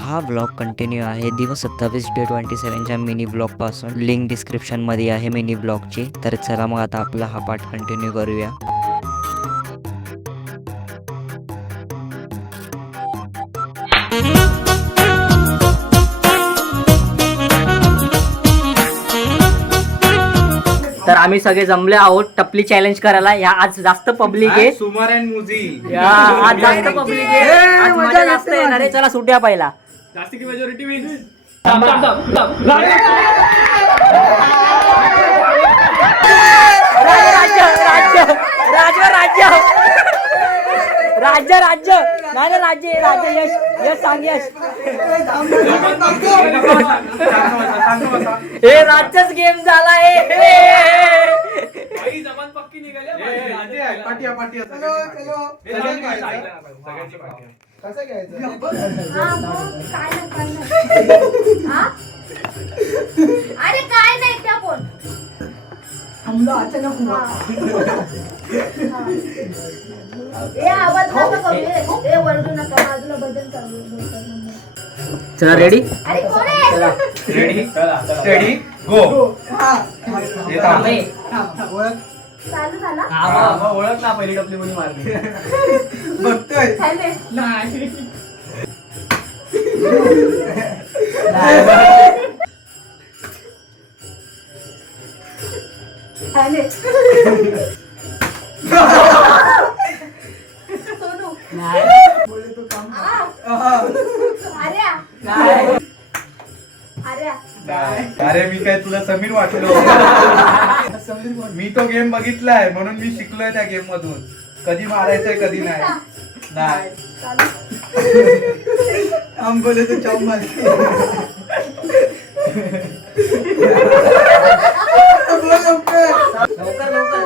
हा vlog continue आहे दिवस 27/27च्या मिनी ब्लॉग पासून. लिंक डिस्क्रिप्शन मध्ये आहे मिनी ब्लॉगची. तर चला मग आता आपला हा पार्ट कंटिन्यू करूया. तर आम्ही सगळे जमले आहोत टपली चॅलेंज करायला. या आज जास्त पब्लिक आहे. सुमार अँड मुझी आज जास्त पब्लिक आहे. आज मजा जास्त येणार आहे. चला सुट्या पहिला. जास्त की मेजॉरिटी विन्स. राज्य राज्य नाही राज्य राज्य यश यश सांग यश. हे राज्यच गेम झाला जमान पक्की निघाली. कसं घ्यायचं? अरे काय नाही त्या कोण अचानक आवाज नका करू ए वरडू नका बाजूला बदल करू. चला रेडी. अरे कोण आहे रेडी स्टडी गो. चालू झाला ओळख ना पहिली टपली कोणी मारली. बघतोय नाही सोनू बोले तो काम अरे मी काय तुला समीर वाटलो. मी तो गेम बघितलाय म्हणून मी शिकलोय त्या गेम मधून. कधी मारायचंय कधी नाही. हम बोले तो चौक मारते. लवकर लवकर.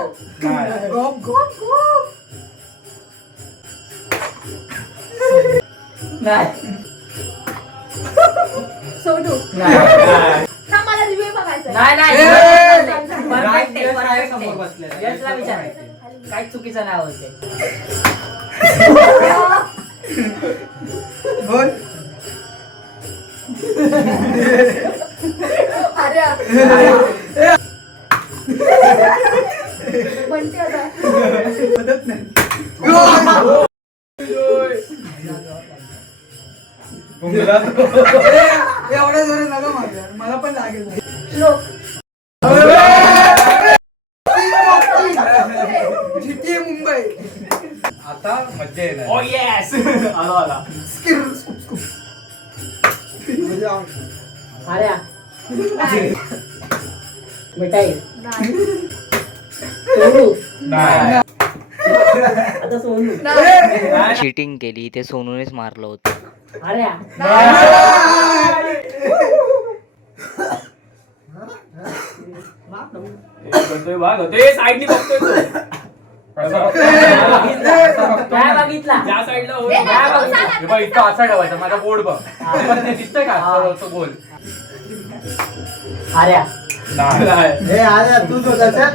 नाही सोनू नाही हा मला रिव्ह्यू बघायचा नाही नाही परफेक्ट आहे, परफेक्ट आहे. यशला विचार काय चुकीचं नाही होते. बोल अरे म्हणते आता मदत नाही. एवढ्या जोरात नका मारू यार. मला पण लागेल. श्लोक जीटीए मुंबई. आता मज्जा येणार. आला अरे मिठाई नाही सोनू नाही. आता सोनू. चिटिंग केली ते सोनूनेच मारलं होतं. अरे साईडनी बघतोय तो. काय बघितला या साईडला ए, नाही, तू सांग हे बघ इथं असा ठेवायचा. माझा बोर्ड बघ. पण ते दिसतंय का सरळचं गोल. अरे नाही. हे आल्या तू स्वतःचा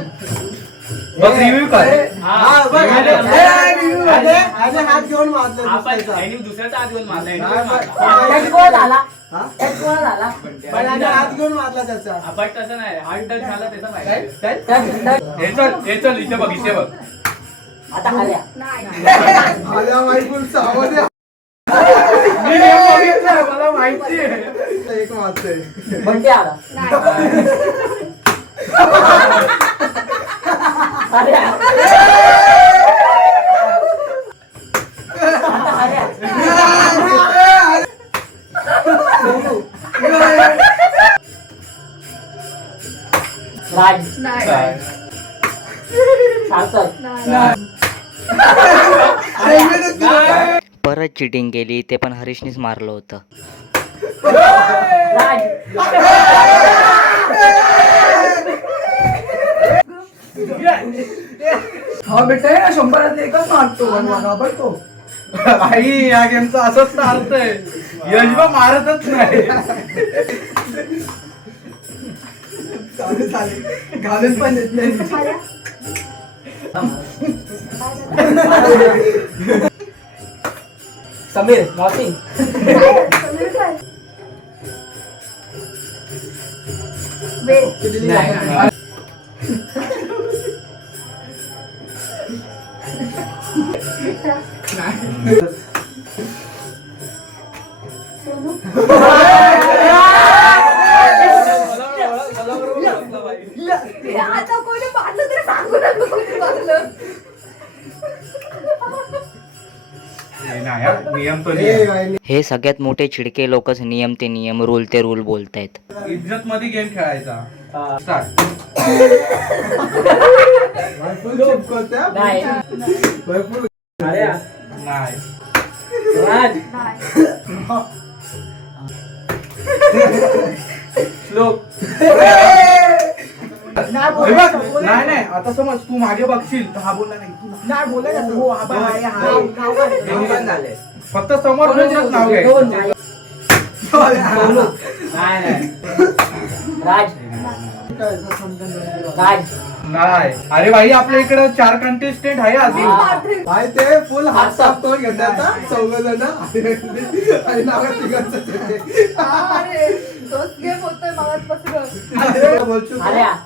बघ रिव्ह्यू कर. हा बघ हात घेऊन मारलं आपण दुसऱ्याचा. यांनी दुसऱ्याचा हात घेऊन मारला. यांनी नाही, पण पण- मारला. त्यात कोण झाला हा? त्यात कोण झाला पण याने हात घेऊन मारला त्याचा. आपण तसं नाही. हात टच झाला त्याचा माहिती. त्यात हे चल इथे बघ इथे बघ. आता आल्या नाही आल्या माहिती सावध आहे. मी game बघितलाय, मला माहिती आहे. एक मारतोय. म्हणते आला नाही अरे आता आल्या राज नाही सार्थक नाही परत चिटिंग केली ते पण हरीशनेच मारलं होतं. राज हा बेटा 100 एकच मारतो घाबरतो. भाई या गेमचं असंच चालतंय. यशबा मारतच नाही. घालून पण देत नाही. समीर मॉसिंग समीर काय नाही. आता कोणी पाडलं तरी सांगू नका कोणी पाडलं. नाही हा, नियम तो नियम. हे सगळ्यात मोठे चिडके लोकच नियम ते नियम, रूल ते रूल बोलतायत. इज्जत मध्ये गेम खेळायचा. हा. स्टार्ट. नाही. अरे यार. नाही. राज. श्लोक. हे बघ, नाही नाही आता समज तू मागे बघशील तर हा बोलला नाही. नाही बोलत असं. हो, हा बघ, आहे, हा. दोन झाले. फक्त समोर बोलूनच नाव घे. दोन. नाही नाही. राज. राज. नाही. अरे भाई आपल्या इकडे 4 कंटेस्टेंट आहे अजून. भाई ते फुल हात साफ करून घेतात हा, चौघजण. आणि नावात तिघांचं ते. अरे तोच गेम होतोय मगाचपासून. बोलचो. अरे यार.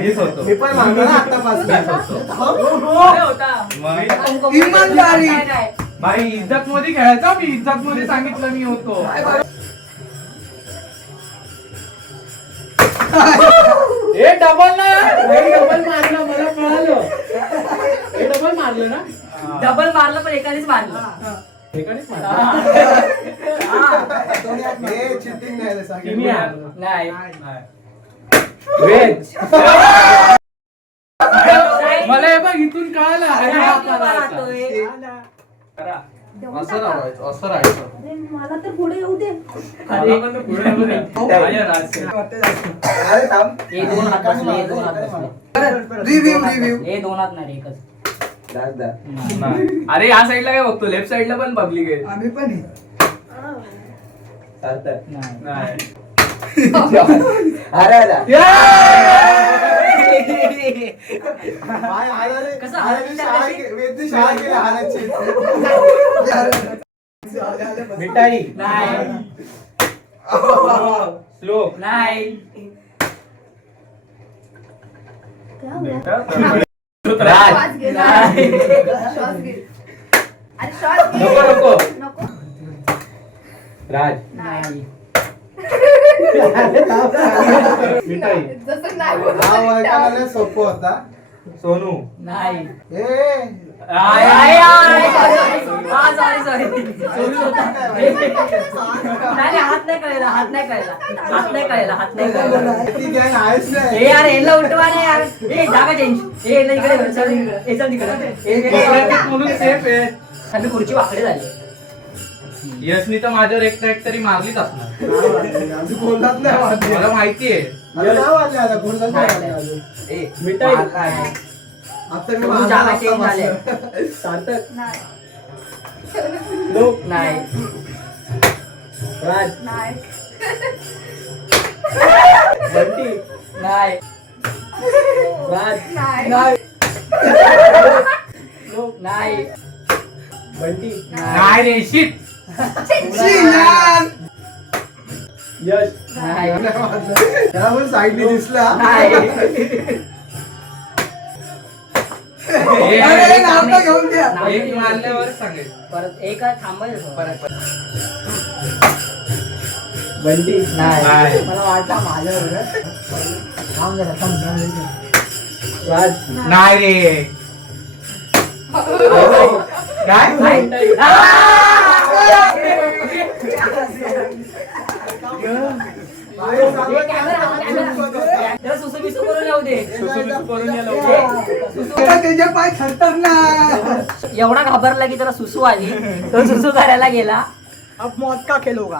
हेच होतं. मी पण मागणार आतापासून. अरे होता. मग इमानदारी. नाही, नाही. भाई इज्जत मध्ये खेळायचा. मी इज्जत मध्ये सांगितलं मी होतो. हे डबल ना. डबल मारलं मला कळालं. हे डबल मारलं ना. डबल मारलं पण एकानेच मारलं. एकानेच मारलं. हे चिटिंग नाही रे, सांगितलं. किमिया. नाही. वेज. मला हे बघ इथून कळालं. अरे हा करा. असं राहायचं असं राहायचं. अरे मला तर पुढे येऊ दे. मला पण तो पुढे येऊ दे. काय आहे राज? अरे थांब. हे दोन हात बसले, हे दोन हात बसले. रिव्ह्यू. हे दोन हात नाही, एकच. नाही. अरे या साईडला काय बघतो, लेफ्ट साईडला पण पब्लिक आहे. आम्ही पण आहे. नाही. भाई, आला रे. कसं आला रे, हाणायचं शाळा कशी? के- वेदनी शाळा केली हाणायची. मिठाई. नाही. श्लोक. नाही. क्या हुआ? राज. श्वास घे ना. नाही. श्वास घे. अरे श्वास घे. नको, नको. नको. राज. नाही. मिठाई. जसं नाही हा ओळखायला लय सोपं होता. सोनू. नाही. ए, सॉरी. नाही, हात नाही कळला, हात नाही कळला. ती गॅंग आहेच नाही. हे यार यांना उठवा नाही यार. हे जागा चेंज. हे यांना इकडे घे, चल इकडे. हे चल तिकडे. म्हणून सेफ आहे. आम्ही खुर्ची वाकडे झाली. यशनी तर माझ्यावर एक ना एक तरी मारलीच असणार. आम्ही बोललाच नाही वाजले. मला माहिती आहे. आता नाही वाजले, आता बोललाच नाही वाजले अजून. मिठाई. आता मी तू मारला जागा असता change झाले. बसलं. सार्थक. नाही. लोक. नाही. राज. नाही. बंटी. नाही. राज. नाही. लोक. नाही. बंटी. नाही रे शिट. यश. नाही. नाही वाजलं. त्याला पण साईडने दिसला. नाही. अरे, नाव तर घेऊन द्या. एक मारल्यावर सांगेल. परत एक थांबायचं परत. बंटी. नाही. मला वाटलं माझ्यावर आहे. थांब जरा, थांब. राज. नाही रे. काय? नाही. भाई, सांगत त्याला सुसुबिसू करून येऊ दे. आता त्याचे पाय थरथर ना. एवढा घाबरला की त्याला सुसू आली, तो सुसू करायला गेला. अब मौत का खेल होगा.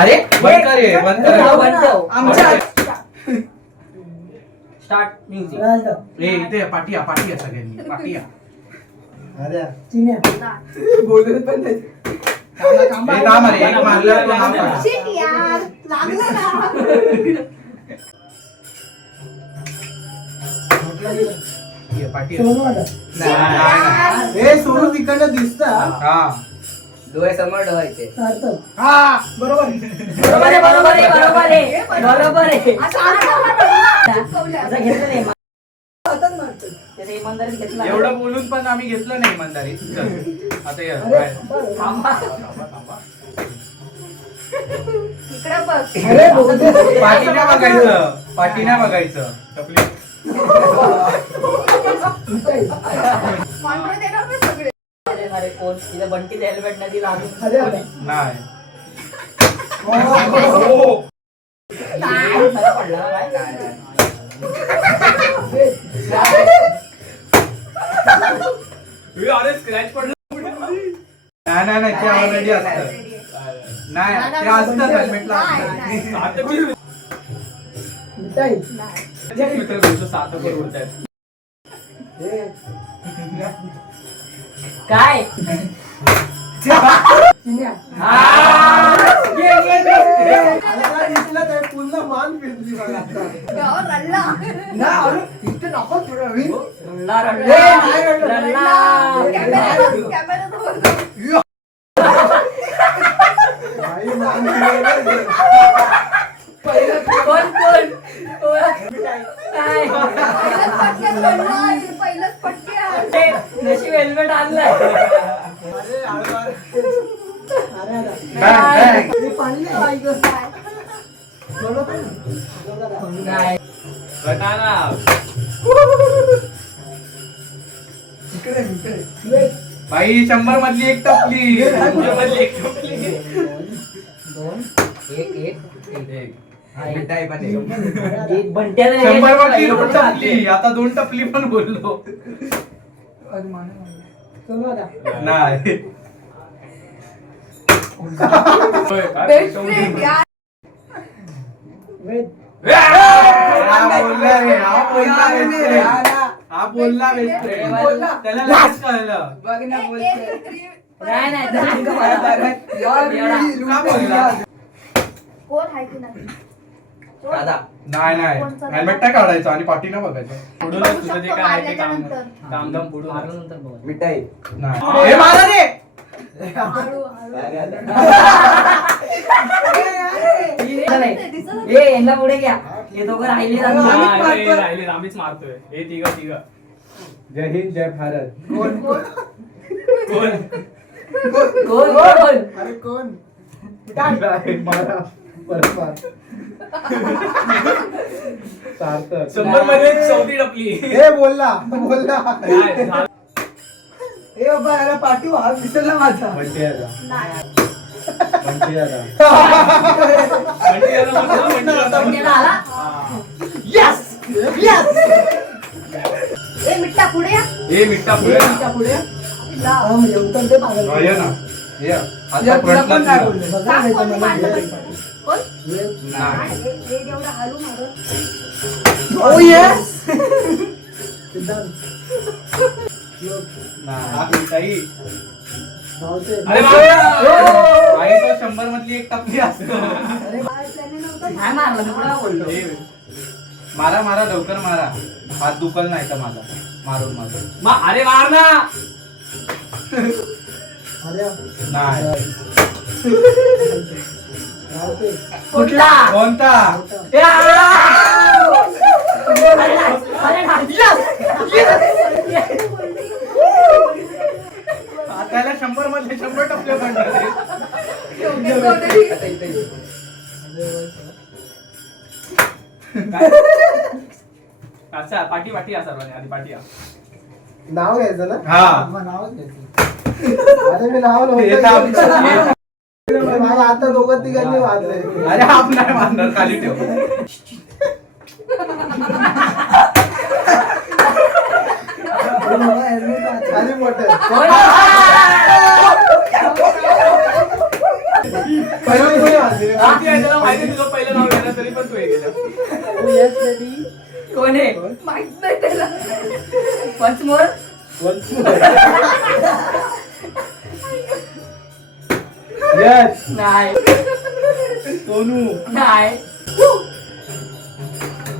अरे बंद कर रे, बंद कर. आमच्या स्टार्ट म्युझिक. ए इथे पाटिया पाटिया सगळ्यांनी पाटिया. अरे बोलत पण नाही. ए, थांब रे, एक मारल्यावर तो थांब. Shit यार. लागलं ना. ये, पाटिया. Shit यार. हे सोनू तिकडनं दिसता. हा डोळे समोर ठेवायचे. हा बरोबर बरोबर आहे बरोबर आहे बरोबर आहे बरोबर आहे असं घेतलं नाही त्याचं इमानदारीत घेतलं नाही. एवढं बोलून पण आम्ही घेतलं नाही इमानदारी. चल, आता ये, अरे, बाय. थांबा. इकडे बघ. अरे बोलते. पाठी नाही बघायचं, पाठी नाही बघायचं. टपली. कॉन्ट्रोल देणार मी सगळे. अरे अरे कोण तिला बंटीचं हेल्मेट नाही दिला अजून अरे, अरे. नाही. हो. मला पडला ना काय अरे स्क्रॅच पडलं. नाही नाही ते ऑलरेडी असतं. नाही ते असतं हेल्मेटला. नाही. मिठाई. हे. काय चिन्या. आता दिसलं ते पूर्ण मान फिरली बघा आता. गावात रडला. नाही, अरे, इथे नको थोडं होईल. रडला ए, नाही रडला. रडला कॅमेरा बघ. बाई, मान फिरवलं. कोण कोण काय पहिलंच पटके ते नशीब हेल्मेट आणलाय अरे, अरे. अरे, अरे. Bag, bag. हे पाणी नाही बाई गं. बरोबर आहे. नाही इकडे, इकडे. बाई 100 मधली एक टपली. दोन एक मिठाई पण आहे. एक बंट्याला 100 मधली दोन टपली. आता 2 टपली पण बोललो. अरे, मान आहे. चलो आता. नाही. बेस्ट फ्रेंड यार. वेद. हा बोलला रे, हा बोलला best friend. हा बोलला best friend. त्याला लास्ट कळलं. बघ ना एक- बोलते. एक three- नाही नाही यार, मी का बोलला? कोण आहे की नाही? दादा. नाही नाही हेल्मेट नाही काढायचं आणि पाठी नाही बघायचं. पुढूनच बघू तुझं जे शकतो काय आहे ते मारल्याच्या काम नंतर. काम धाम पुढून मारल्यानंतर बघ मिठाई. नाही. हे मारा रे. हळू- हळू. ए यांना पुढे घ्या हे दोघं राहिले आम्हीच मारतोय हे तिघ जय हिंद जय भारत. कोण कोण कोण कोण अरे कोण नाही, मारा. परत मार. सार्थक. 100 मध्ये 34 टपली हे बोलला बोलला काय झालं? ए बाबा याला पाठीव हात दिसला माझा बंटी आला. नाही. बंटी आला. बंटी याला म्हटलं, बंटी याला बंटीला आला हा. यस यस ए मिठ्ठा पुढे या. ए मिठा पुढे ना. पुढे लाव. हा येऊन ते पागल हा, ये ना. ये. आता या तुला पण काय फ्रंटला बोलले बघा सांग नाही तर कोण मला मारलं वेळ पण. कोण? नाही. हे एवढं हळू मारत. ओ यस सिद्धांत नाही. हा मिठाई. धावते अरे बाबा! आई तो 100 मधली एक टपली असतो. अरे त्याने नव्हतं नाही मारलं मी कुणाला बोललो ए, मारा मारा लवकर मारा. हात दुखल नाही तर माझा. मारून मारून. अरे मार ना अरे नाही. धावते कुठला कोणता? ए, अरे त्याला 100 मधले 100 टपले म्हणतात. अच्छा पाठी पाठी या सर्वांनी आधी पाठी या नाव घ्यायचं ना हा. मग नावच घ्यायचं अरे मी नाव हे तर आमचं- नव्हतं माझ्या आता दोघं तिघांनी वाजले अरे आप नाही मारणार, खाली ठेव. खाली मोठं पहिलं कोणी वाजले माहिती आहे त्याला माहिती आहे तुझं पहिलं नाव घेतलं तरी पण तू हे गेलं येस रेडी कोण आहे माहित नाही त्याला. Once more yes. नाही सोनू. नाही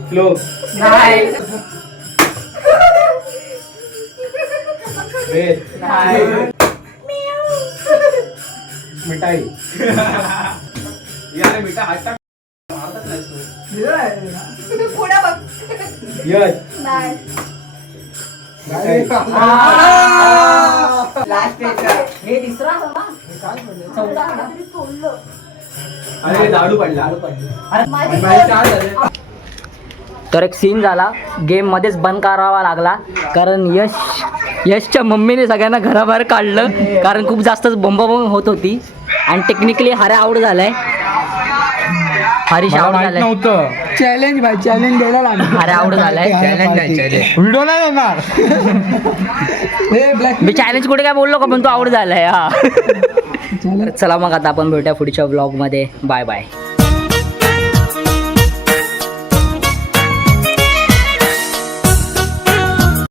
फ्लो. नाही वेद. नाही मिठाई यार मिठा हात टाक मारतच नाही तू. पुढे बघ यश नाही लास्ट हे तिसरा ना चौदा काहीतरी सोडलं अरे झाडू पडला माझी चार झाले. तर एक सीन झाला गेम मध्येच बंद करावा लागला कारण यशच्या मम्मीने सगळ्यांना घराबाहेर काढलं कारण खूप जास्तच बोंबाबोंब होत होती आणि टेक्निकली हरे आउट झालाय हरीश आउट झालाय नव्हतं चॅलेंज भाई चॅलेंज द्यायला लागणार हरे आउट झालाय व्हिडिओ नाही येणार मी चॅलेंज कुठे काय बोललो का पण तू आउट झालाय हा तर चला मग आता आपण भेटूया पुढच्या ब्लॉग मध्ये बाय बाय